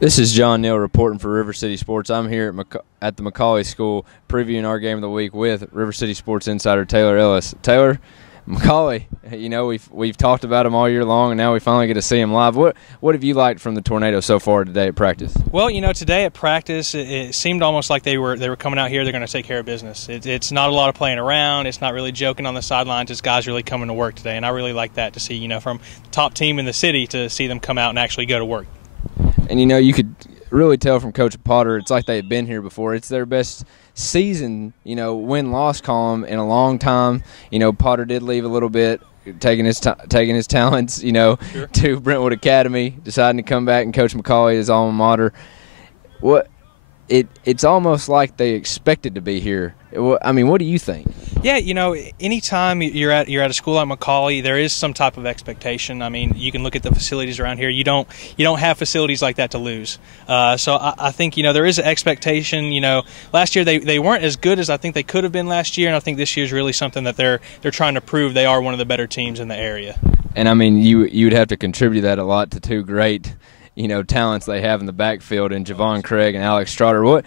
This is John Neal reporting for River City Sports. I'm here at the McCalie School previewing our game of the week with River City Sports insider Taylor Ellis. Taylor, McCalie, we've talked about him all year long, and now we finally get to see him live. What have you liked from the Tornado so far today at practice? Well, today at practice, it seemed almost like they were coming out here. They're going to take care of business. It's not a lot of playing around. It's not really joking on the sidelines. It's guys really coming to work today, and I really like that to see. From the top team in the city to see them come out and actually go to work. And you could really tell from Coach Potter, it's like they've been here before. It's their best season, win-loss column in a long time. Potter did leave a little bit, taking his talents, Sure. to Brentwood Academy, deciding to come back and coach McCalie at his alma mater. It's almost like they expected to be here. What do you think? Yeah, anytime you're at a school like McCalie, there is some type of expectation. You can look at the facilities around here. You don't have facilities like that to lose. So I think there is an expectation. Last year they weren't as good as I think they could have been last year, and I think this year's really something that they're trying to prove they are one of the better teams in the area. And you'd have to contribute that a lot to two great talents they have in the backfield in Javon Craig and Alex Trotter. What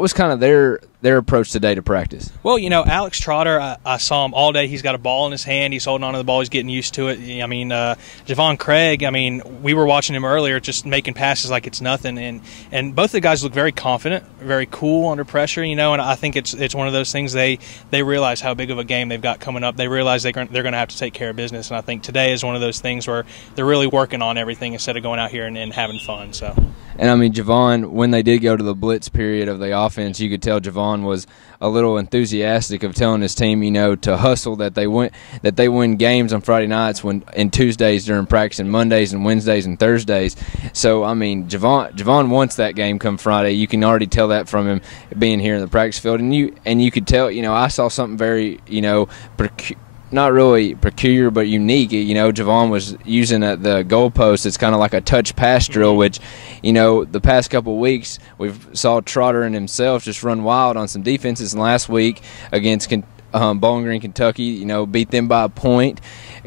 was kind of their approach today to practice? Well, Alex Trotter, I saw him all day. He's got a ball in his hand. He's holding on to the ball. He's getting used to it. Javon Craig, we were watching him earlier just making passes like it's nothing. And both the guys look very confident, very cool under pressure, and I think it's one of those things they realize how big of a game they've got coming up. They realize they're going to have to take care of business. And I think today is one of those things where they're really working on everything instead of going out here and having fun. So. And Javon, when they did go to the blitz period of the offense, you could tell Javon was a little enthusiastic of telling his team, to hustle, that they win games on Friday nights and Tuesdays during practice, and Mondays and Wednesdays and Thursdays. So Javon wants that game come Friday. You can already tell that from him being here in the practice field, and you could tell. I saw something very not really peculiar, but unique. Javon was using the goalpost. It's kind of like a touch pass drill, which, the past couple of weeks we've saw Trotter and himself just run wild on some defenses. And last week against Bowling Green, Kentucky, beat them by a point.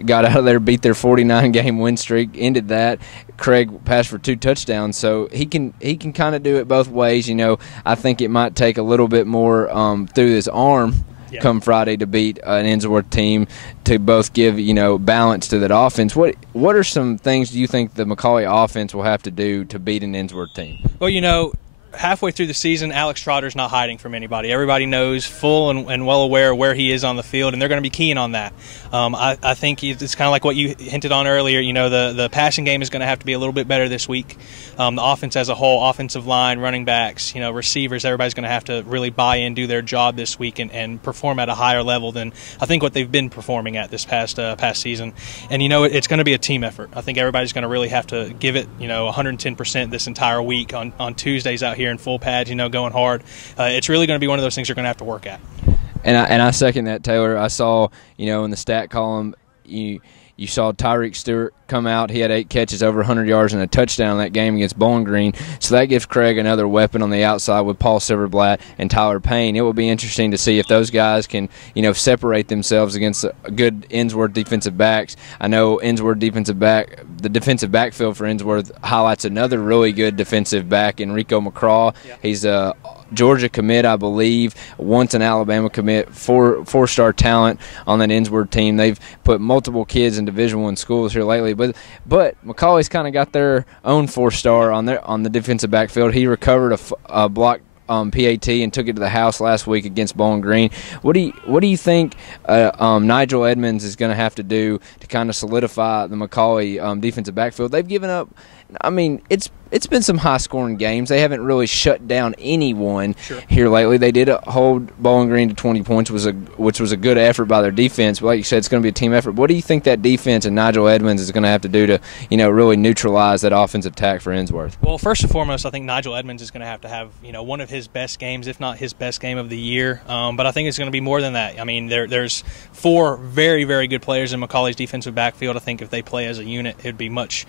Got out of there, beat their 49-game win streak, ended that. Craig passed for 2 touchdowns, so he can kind of do it both ways. I think it might take a little bit more through his arm. Yeah. Come Friday to beat an Innsworth team, to both give balance to that offense. What are some things do you think the McCalie offense will have to do to beat an Innsworth team? Well, halfway through the season, Alex Trotter's not hiding from anybody. Everybody knows full and well aware of where he is on the field, and they're going to be keying on that. I think it's kind of like what you hinted on earlier. The passing game is going to have to be a little bit better this week. The offense as a whole, offensive line, running backs, receivers, everybody's going to have to really buy in, do their job this week, and perform at a higher level than I think what they've been performing at this past season. And, it's going to be a team effort. I think everybody's going to really have to give it, 110% this entire week on Tuesdays out here in full pads, going hard. It's really going to be one of those things you're going to have to work at. And I second that, Taylor. I saw, in the stat column, you saw Tyreek Stewart come out. He had 8 catches, over 100 yards, and a touchdown in that game against Bowling Green. So that gives Craig another weapon on the outside with Paul Silverblatt and Tyler Payne. It will be interesting to see if those guys can, separate themselves against good Innsworth defensive backs. I know the defensive backfield for Innsworth highlights another really good defensive back, Enrico McCraw. Yeah. He's a Georgia commit, I believe, once an Alabama commit, four-star talent on that Innsworth team. They've put multiple kids in Division I schools here lately, but McCalie's kind of got their own 4-star on the defensive backfield. He recovered a block PAT and took it to the house last week against Bowling Green. What do you think Nigel Edmonds is going to have to do to kind of solidify the McCalie defensive backfield? They've given up. It's been some high-scoring games. They haven't really shut down anyone here lately. They did hold Bowling Green to 20 points, which was a good effort by their defense. But like you said, it's going to be a team effort. What do you think that defense and Nigel Edmonds is going to have to do to, really neutralize that offensive attack for Innsworth? Well, first and foremost, I think Nigel Edmonds is going to have, one of his best games, if not his best game of the year. But I think it's going to be more than that. There's 4 very, very good players in McCalie's defensive backfield. I think if they play as a unit, it'd be much.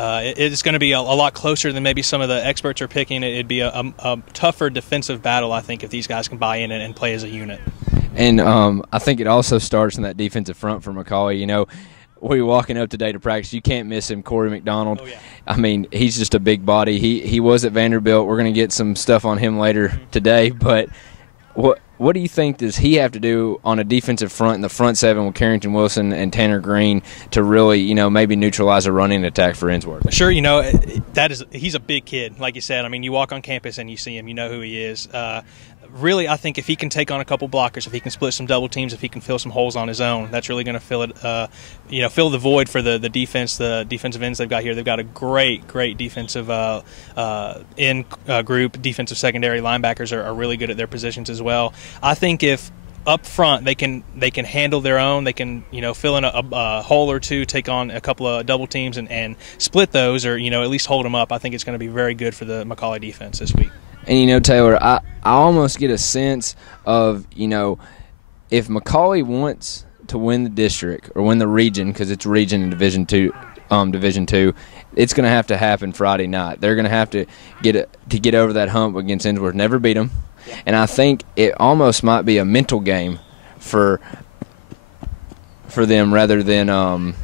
It's going to be a lot closer than maybe some of the experts are picking. It'd be a tougher defensive battle, I think, if these guys can buy in and play as a unit. And I think it also starts in that defensive front for McCalie. we walking up today to practice, you can't miss him, Corey McDonald. Oh, yeah. I mean, he's just a big body. He was at Vanderbilt. We're going to get some stuff on him later today. But what do you think does he have to do on a defensive front in the front seven with Carrington Wilson and Tanner Green to really, maybe neutralize a running attack for Innsworth? Sure, he's a big kid, like you said. I mean, you walk on campus and you see him, you know who he is. Really, I think if he can take on a couple blockers, if he can split some double teams, if he can fill some holes on his own, that's really going to fill the void for the defense, the defensive ends they've got here. They've got a great defensive group. Defensive secondary linebackers are really good at their positions as well. I think if up front they can handle their own, they can fill in a hole or two, take on a couple of double teams and split those, or at least hold them up. I think it's going to be very good for the McCalie defense this week. And, Taylor, I almost get a sense of, if McCalie wants to win the district or win the region, because it's region in Division Two, it's going to have to happen Friday night. They're going to have to get over that hump against Innsworth. Never beat them. And I think it almost might be a mental game for them rather than a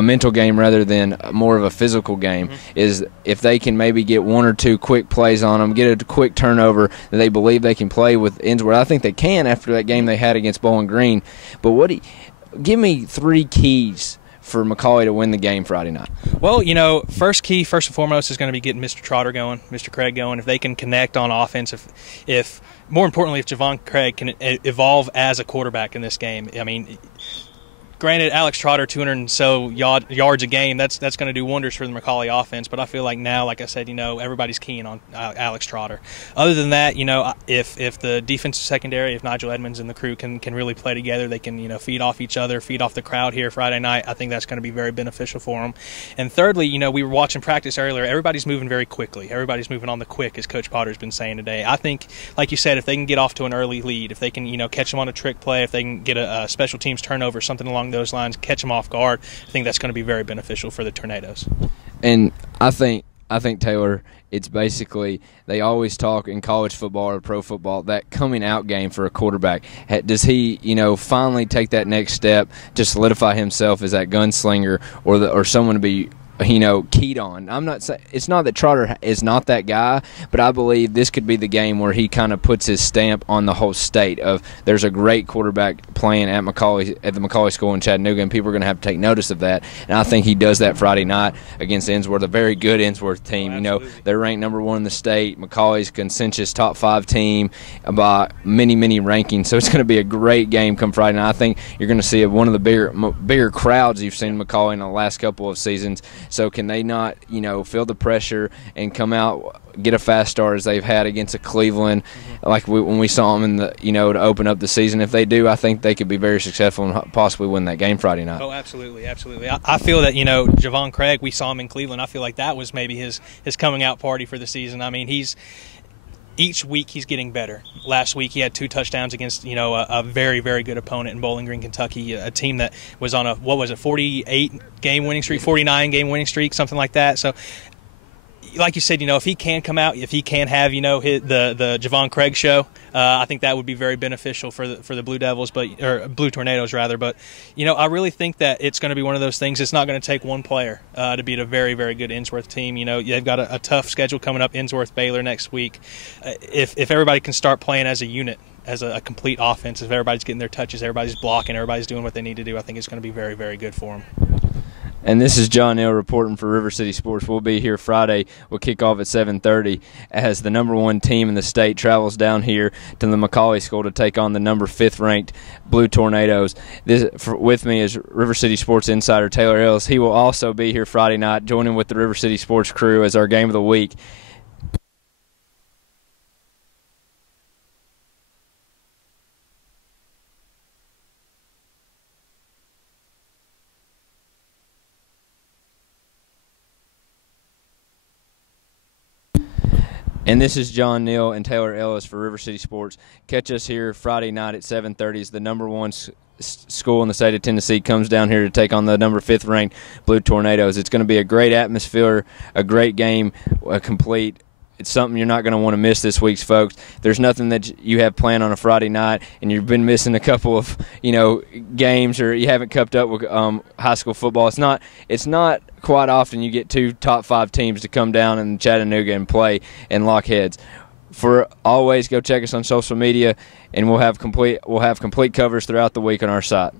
mental game rather than more of a physical game. Is if they can maybe get one or two quick plays on them, get a quick turnover that they believe they can play with Innsworth. I think they can after that game they had against Bowling Green. But give me 3 keys for McCalie to win the game Friday night? Well, first and foremost is going to be getting Mr. Trotter going, Mr. Craig going. If they can connect on offense, if more importantly, if Javon Craig can evolve as a quarterback in this game. I mean, granted, Alex Trotter, 200 and so yards a game, that's going to do wonders for the McCalie offense. But I feel like now, like I said, everybody's keen on Alex Trotter. Other than that, if the defensive secondary, if Nigel Edmonds and the crew can really play together, they can feed off each other, feed off the crowd here Friday night. I think that's going to be very beneficial for them. And thirdly, we were watching practice earlier. Everybody's moving very quickly. Everybody's moving on the quick, as Coach Potter's been saying today. I think, like you said, if they can get off to an early lead, if they can catch them on a trick play, if they can get a special teams turnover, something along those lines, catch them off guard, I think that's going to be very beneficial for the Tornadoes. And I think Taylor, it's basically, they always talk in college football or pro football, that coming out game for a quarterback. Does he, finally take that next step to solidify himself as that gunslinger or someone to be keyed on? I'm not saying it's not that Trotter is not that guy, but I believe this could be the game where he kind of puts his stamp on the whole state of there's a great quarterback playing at the McCalie School in Chattanooga, and people are going to have to take notice of that. And I think he does that Friday night against Innsworth, a very good Innsworth team. Oh, they're ranked number 1 in the state. McCalie's consensus top 5 team by many rankings. So it's going to be a great game come Friday night. I think you're going to see one of the bigger crowds you've seen McCalie in the last couple of seasons. So can they not, feel the pressure and come out, get a fast start as they've had against a Cleveland, like when we saw them in the, to open up the season? If they do, I think they could be very successful and possibly win that game Friday night. Oh, absolutely. I feel that, Javon Craig, we saw him in Cleveland. I feel like that was maybe his coming out party for the season. I mean, each week he's getting better. Last week he had 2 touchdowns against a very good opponent in Bowling Green, Kentucky, a team that was on a 49 game winning streak, something like that. So like you said, if he can come out, if he can have the Javon Craig show, I think that would be very beneficial for the Blue Devils, or Blue Tornadoes rather. But I really think that it's going to be one of those things. It's not going to take one player to beat a very good Innsworth team. They've got a tough schedule coming up. Innsworth, Baylor next week. If everybody can start playing as a unit, as a complete offense, if everybody's getting their touches, everybody's blocking, everybody's doing what they need to do, I think it's going to be very good for them. And this is John Neal reporting for River City Sports. We'll be here Friday. We'll kick off at 7:30 as the number 1 team in the state travels down here to the McCalie School to take on the number 5th ranked Blue Tornadoes. With me is River City Sports insider Taylor Ellis. He will also be here Friday night, joining with the River City Sports crew as our game of the week. And this is John Neal and Taylor Ellis for River City Sports. Catch us here Friday night at 7:30 as the number 1 school in the state of Tennessee comes down here to take on the number 5th ranked Blue Tornadoes. It's going to be a great atmosphere, a great game, a complete it's something you're not going to want to miss this week, folks. There's nothing that you have planned on a Friday night and you've been missing a couple of, games, or you haven't kept up with high school football. It's not quite often you get 2 top 5 teams to come down in Chattanooga and play and lock heads. For always, go check us on social media, and we'll have complete covers throughout the week on our site.